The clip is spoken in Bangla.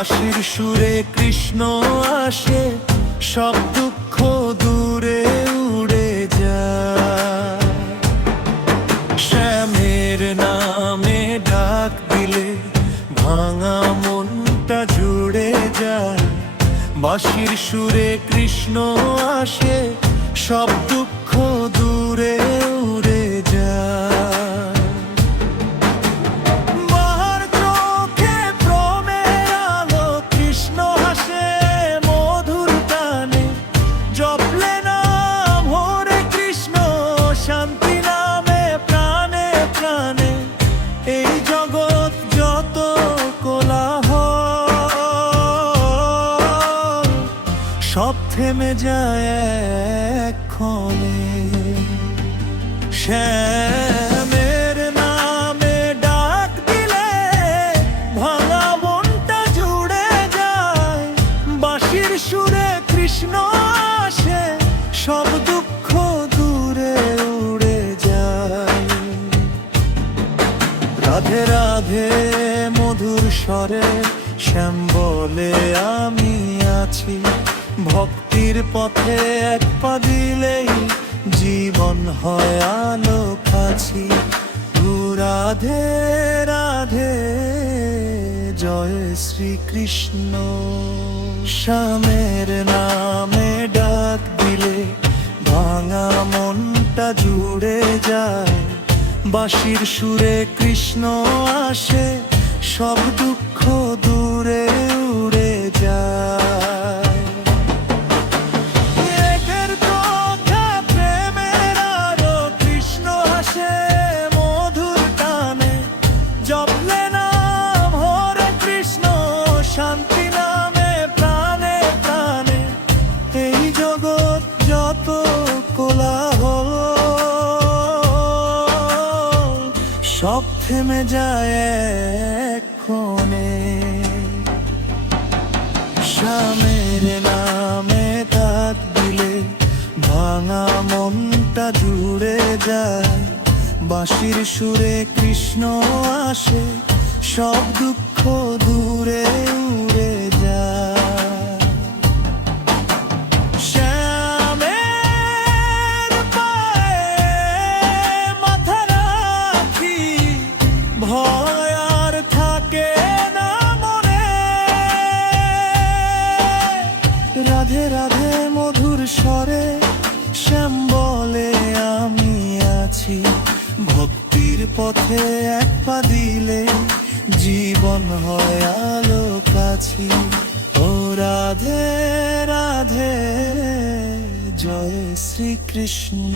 বাঁশির সুরে কৃষ্ণ আসে, সব দুঃখ দূরে উড়ে যায়। শ্যামের নামে ডাক দিলে ভাঙা মনটা জুড়ে যায়। বাঁশির সুরে কৃষ্ণ আসে, সব দুঃখ দূরে উড়ে যায়। মার চোখে প্রেমের আলো, কৃষ্ণ হাসে মধুর টানে। জপলে নাম হরে কৃষ্ণ, শান্তি নামে প্রাণে প্রাণে। এই জগৎ যত কোলাহল, সব থেমে যায় এক্ষণে। শ্যামের নামে ডাক দিলে ভাঙা মনটা জুড়ে যায়। বাঁশির সুরে কৃষ্ণ আসে, সব দুঃখ দূরে উড়ে যায়। রাধে রাধে মধুর স্বরে শ্যাম বলে আমি আছি। ভক্তির পথে এক পা দিলেই জীবন হয় আলো কাছি। রাধে রাধে জয় শ্রীকৃষ্ণ। শ্যামের নামে ডাক দিলে ভাঙা মনটা জুড়ে যায়। বাঁশির সুরে কৃষ্ণ আসে, সব দুঃখ দূরে উড়ে যায়। একের কথা প্রেমের আলো, কৃষ্ণ হাসে মধুর টানে। জপলে নাম হরে কৃষ্ণ, শান্তি নামে প্রাণে প্রাণে। এই জগৎ যত কোলাহল, সব থেমে যায় এক্ষণে। শ্যামের নামে ডাক দিলে ভাঙা মনটা জুড়ে যায়। বাঁশির সুরে কৃষ্ণ আসে, সব দুঃখ দূরে উড়ে যায়। শ্যামের পায়ে মাথা রাখি, ভয় আর থাকে না মনে। রাধে রাধে মধুর স্বরে শ্যাম বলে আমি আছি। ভক্তির পথে এক পা দিলে জীবন হয় আলো কাছি। ও রাধে রাধে জয় শ্রীকৃষ্ণ।